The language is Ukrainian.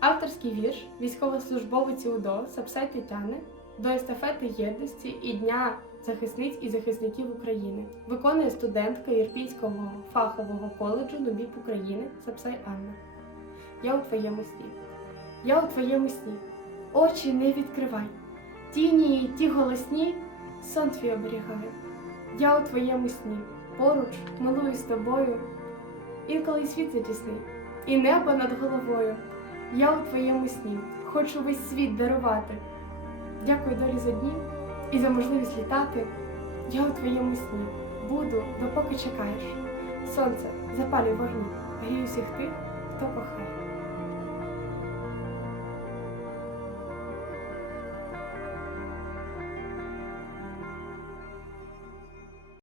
Авторський вірш військовослужбовиці УДО Сапсай Тетяни до естафети єдності і Дня захисниць і захисників України виконує студентка Ірпінського фахового коледжу Нобіп України Сапсай Анна. Я у твоєму сні. Я у твоєму сні. Очі не відкривай. Тіні, ті голосні, сон твій оберігаю. Я у твоєму сні. Поруч милую з тобою. Інколи світ затісний, і небо над головою. Я у твоєму сні хочу весь світ дарувати. Дякую долі за дні і за можливість літати. Я у твоєму сні буду, допоки чекаєш. Сонце, запалюй вогні, грію всіх тих, хто кохає.